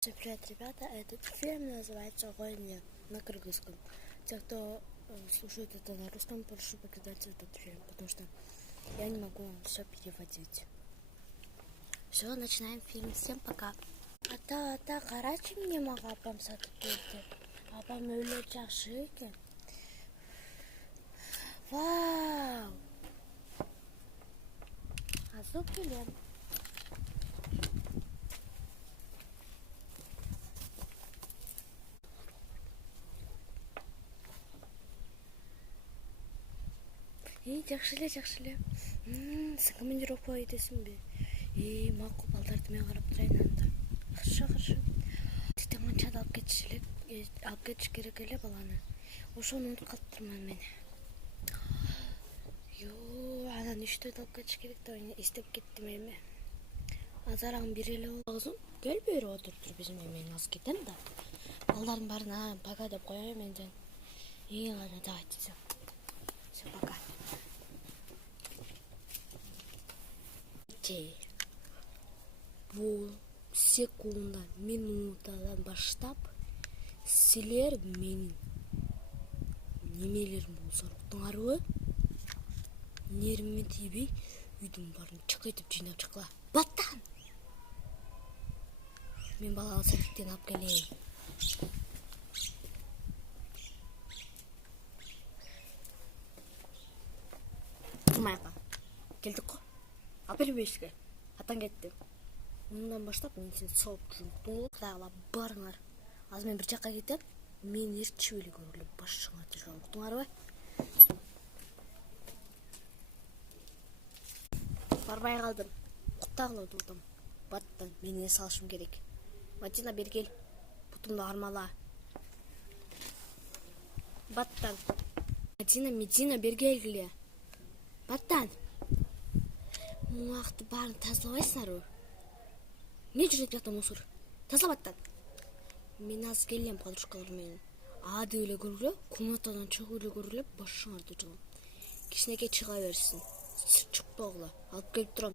Всем привет, ребята! Этот фильм называется «Война» на кыргызском. Те, кто слушает это на русском, прошу покидать этот фильм, потому что я не могу вам все переводить. Все, начинаем фильм. Всем пока. Ата карачи мне мага апам сатып берди. Апам өлө жакшы экен. Вау! Азыр келем. Жакшы эле. Сен командировка кетесиңби? Макул балдарды мен карап турайын анда. Хорошо. Тетең канчада алып кетиш керек эле баланы. Ошону унутуп калыптырмын мен. Анан иштөөдө алып кетиш керек деп эстеп кеттим эми. Азарагым бир эле болсун. Кел бери отуруп тур биздин мен аз кетем да. Балдардын баарына пока деп коеюн мен жан. Ладно, давайте все. Все, пока. Бул секунда, минутадан баштап силер менин немелерим болсо уктуңарбы? Нервиме тийбей үйдүн баарын чыкайтып жыйнап чыккыла. Баттан! Мен баланы садиктен алып келейин. Кумайка. Келдик го. Алып келип бешке. Атан кетти. Мындан баштап мен сени соғып жүрмүктүң. Кудайга барыңар. Азыр мен бир жакка кетем. Мени ээрчип эле көргүлө башыңар тишип уктуңарбы? Барбай калдым. Куттагыла турдум. Баттан мени эс алышым керек. Матина бери кел. Бутумду кармала. Баттан. Медина бери келгиле. Баттан. Муакты баарын тазалабайсыңарбы? Эмне жүрөк жакта мусор? Тазала баттан. Мен азыр келем подружкалар менен. Адып эле көргүлө, комнатадан чыгып эле көргүлө, башыңарды жылам. Кичинекей чыга берсин. Чыкпагыла. Алып келип турам.